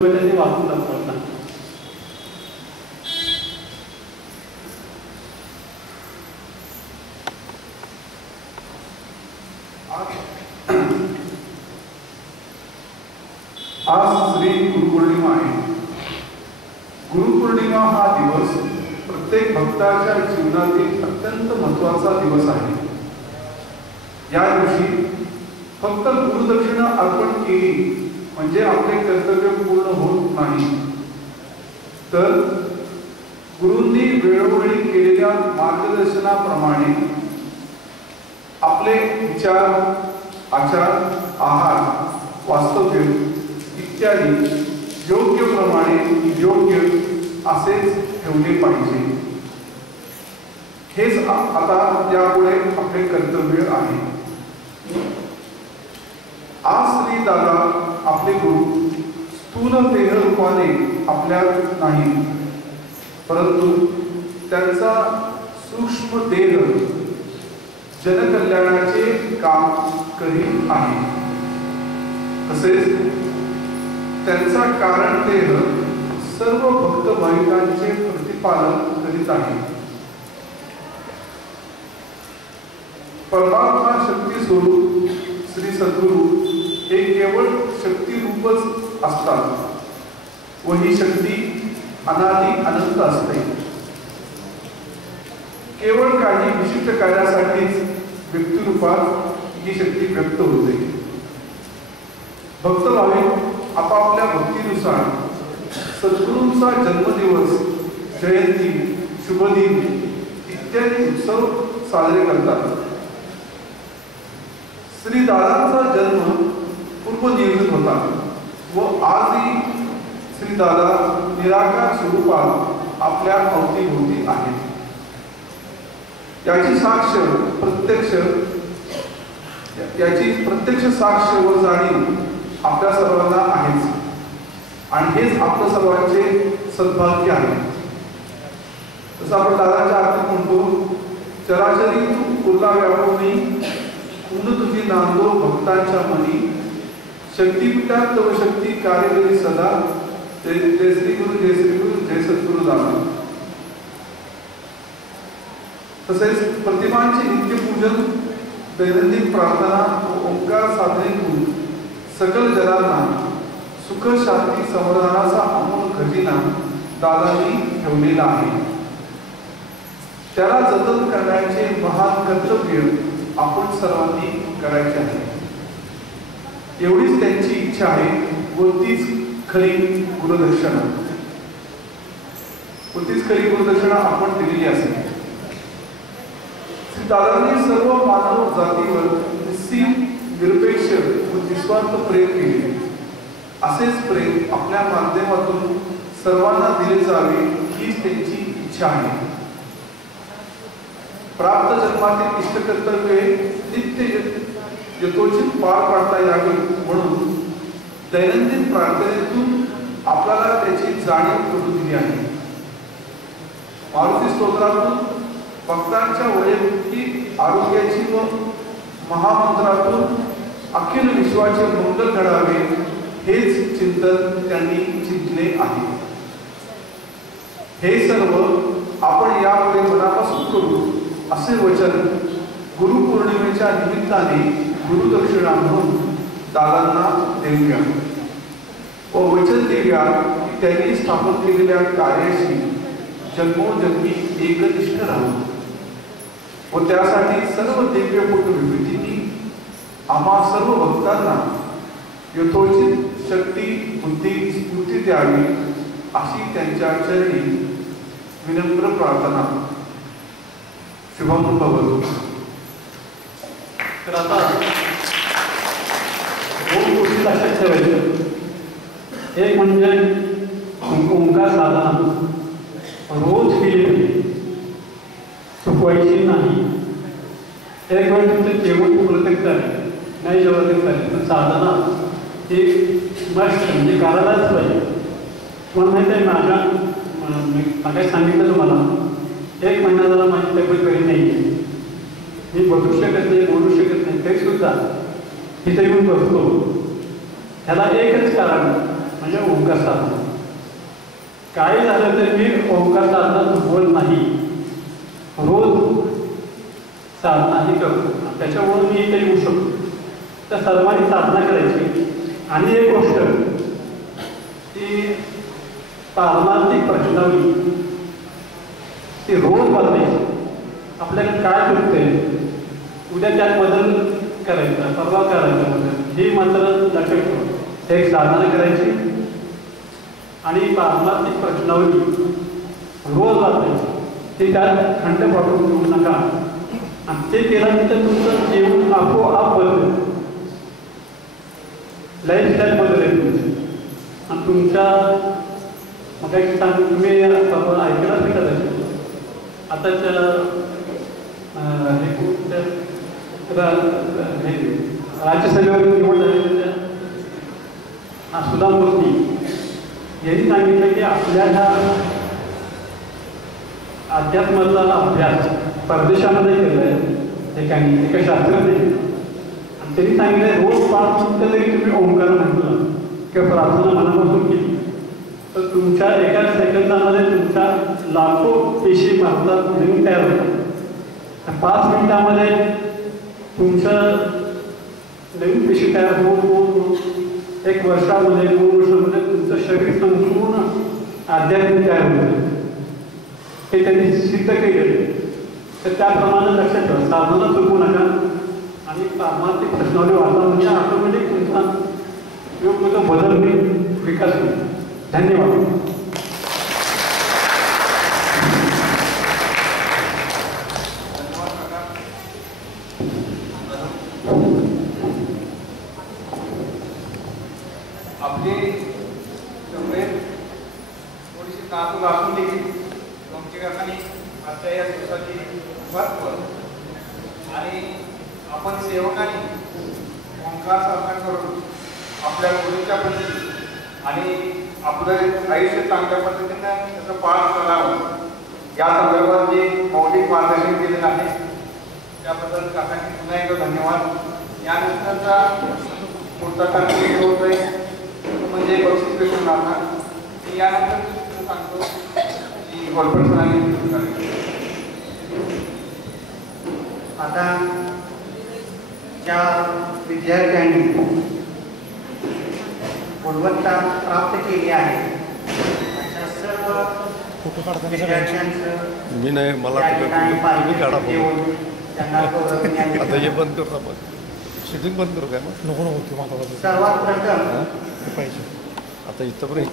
वाचून दाखवतात. आज श्री गुरुपौर्णिमा आहे. गुरुपौर्णिमा हा दिवस प्रत्येक भक्ताच्या जीवनातील अत्यंत महत्त्वाचा दिवस आहे. या दिवशी फक्त गुरुदक्षिणा अर्पण केली म्हणजे आपले कर्तव्य पूर्ण होत नाही, तर गुरूंनी वेळोवेळी केलेल्या मार्गदर्शनाप्रमाणे आपले विचार, आचार, आहार, वास्तव्य इत्यादी योग्य प्रमाणे योग्य असेच ठेवले पाहिजे. हेच आता यापुढे आपले कर्तव्य आहे. आज श्री दादा आपले गुरु स्थूल देह रूपाने आपल्यात नाही, परंतु त्यांचा सूक्ष्म देह जनकल्याणाचे काम करीत आहे. तसेच त्यांचा कारण देह सर्व भक्त भाविकांचे प्रतिपालन करीत आहे. परमात्मा शक्ती स्वरूप श्री सद्गुरु हे केवळ शक्ती रूपच असतात व ही शक्ती अनादि अनंत असते. केवळ काही विशिष्ट कार्यासाठीच व्यक्तिरूपात ही शक्ती व्यक्त होते. भक्त भाविक आपापल्या भक्तीनुसार सद्गुरूंचा जन्मदिवस, जयंती, शुभदिन इत्यादी उत्सव साजरे करतात. श्री दादांचा जन्म पूर्वनियोजित होता व आजही श्री दादा निराकार स्वरूपात आपल्या अवतीभोवती आहेत. याची प्रत्यक्ष साक्ष व जाणीव आपल्या सर्वांना आहेच, आणि हेच आपल्या सर्वांचे सद्भाग्य आहे. जसं आपण दादाच्या आरतीत म्हणतो, चराचरी तू उरला व्यापूनी, ऊन तुझी नांदो भक्तांच्या मनी, शक्तीपीठात तव शक्ती कार्य करी सदा, जय श्री गुरु जय श्री गुरु जय सद्गुरु दादा. तसेच प्रतिमांचे नित्यपूजन, दैनंदिन प्रार्थना व ओंकार साधनेतून सकल जनांना सुख शांती समाधानाचा अमोल खजिना दादांनी ठेवलेला आहे. त्याला जतन करण्याचे महान कर्तव्य आपण सर्वांनी करायचे आहे. एवढीच त्यांची इच्छा आहे व तीच खरी गुरुदक्षिणा आपण दिलेली असेल. दादांनी सर्व मानव जातीवर निस्सीम, निरपेक्ष व निस्वार्थ प्रेम केले. असेच प्रेम आपल्या माध्यमातून सर्वांना दिले जावे हीच त्यांची इच्छा आहे. प्राप्त जन्मातील इष्ट कर्तव्य नित्य यथोचित पार पाडता यावे म्हणून दैनंदिन प्रार्थनेतून आपल्याला त्याची जाणीव करून दिली आहे. मारुती स्तोत्रातून भक्तांच्या वैयक्तिक आरोग्याची व महामंत्रातून अखिल विश्वाचे मंगल घडावे हेच चिंतन त्यांनी चिंतले आहे. हे सर्व आपण यापुढे मनापासून करू असे वचन गुरुपौर्णिमेच्या निमित्ताने गुरुदक्षिणा म्हणून दादांना देऊया व वचन देऊया की त्यांनी स्थापन केलेल्या कार्याशी जन्मोजन्मी एकनिष्ठ राहू व त्यासाठी सर्व दिव्यपूर्ण विभूतींनी आम्हा सर्व भक्तांना यथोचित शक्ती, बुद्धी, स्फूर्ती द्यावी अशी त्यांच्या चरणी विनम्र प्रार्थना. शुभम भवतु. तर आता दोन गोष्टी लक्षात ठेवायच्या. एक म्हणजे ओंकार साधना रोज केली पाहिजे, चुकवायची नाही. एक वेळ तुमचं जेवण प्रत्येक झाले नाही, जेवण झाले पण साधना ही मस्त म्हणजे करायलाच पाहिजे. तुम्हाला माहिती आहे, माझ्या सांगितलं तुम्हाला, एक महिना झाला माझी तब्येत बरी नाही, मी बघू शकत नाही, बोलू शकत नाही, तरी सुद्धा तिथे येऊन बसतो. ह्याला एकच कारण म्हणजे ओंकार साधना. काही झालं तरी मी ओंकार साधना चुकवत नाही, रोज साधनाही करतो. त्याच्यामुळे मी इथे येऊ शकतो. तर सर्वांनी साधना करायची. आणि एक गोष्ट की पारमार्थिक प्रश्नावली ती रोज बदलायची. आपल्याला काय चुकते, उद्या त्यात बदल करायचा, परवा करायचा बदल, हे मात्र लक्षात ठेवा. एक साधना करायची आणि पारमार्थिक प्रश्नावली रोज वाचायची. ते त्यात खंड पाठवून घेऊ नका. आणि ते केल्यानंतर तुमचं जीवन आपोआप बदलेल, लाईफस्टाईल बदलेल तुमची. आणि तुमच्या मग काही सांग तुम्ही ऐकला भेटत आताच्या राज्यसभेवर निवड झालेल्या सुधा मूर्ती यांनी सांगितलं की आपल्या ह्या अध्यात्माचा अभ्यास परदेशामध्ये केला आहे एका शास्त्रज्ञांनी. आणि त्यांनी सांगितलं रोज 5 मिनिटं जरी तुम्ही ओंकार म्हटलं किंवा प्रार्थना मनापासून केली तर तुमच्या एका सेकंदामध्ये तुमच्या लाखो पेशी भारतात नवीन तयार होतात. 5 मिनिटामध्ये तुमचं नवीन पेशी तयार होऊन 1 वर्षामध्ये 2 वर्षामध्ये तुमचं शरीर संपूर्ण आध्यात्मिक तयार होतं. हे त्यांनी सिद्ध केलेलं. तर त्याप्रमाणे लक्षात ठेवा, साधनाला चुकवू नका. आणि पारमार्थिक प्रश्नावली वाचा म्हणजे ऑटोमॅटिक तुमचा योग्य तो बदल होईल, विकास होईल. धन्यवाद. आपली तब्येत थोडीशी नाजूक असून देखील लोमचेकाकांनी आजच्या या दिवसाची महत्त्व आणि आपण सेवकांनी ओंकार साधना करून आपल्या गुरूच्या प्रती आणि आपलं आयुष्य चांगल्या पद्धतीनं त्याचं पालन करावं या संदर्भात जे मौलिक मार्गदर्शन केलेलं आहे त्याबद्दल काकांनी पुन्हा एकदा धन्यवाद. यानंतरचा पुढचा कार्यक्रम होत आहे म्हणजे बक्षीस वितरणाचा. मी यानंतर सांगतो की गोलपट सरांनी आता ज्या विद्यार्थ्यांनी गुणवत्ता प्राप्त केली आहे अशा सर्व विद्यार्थ्यांचं मी नाही, मला त्या ठिकाणी पारितोषिक देऊन त्यांना गौरवण्यात आता हे बंद करू आपण, शूटिंग बंद करू काय मग? सर्वात प्रथम पाहिजे आता इथंपर्यंत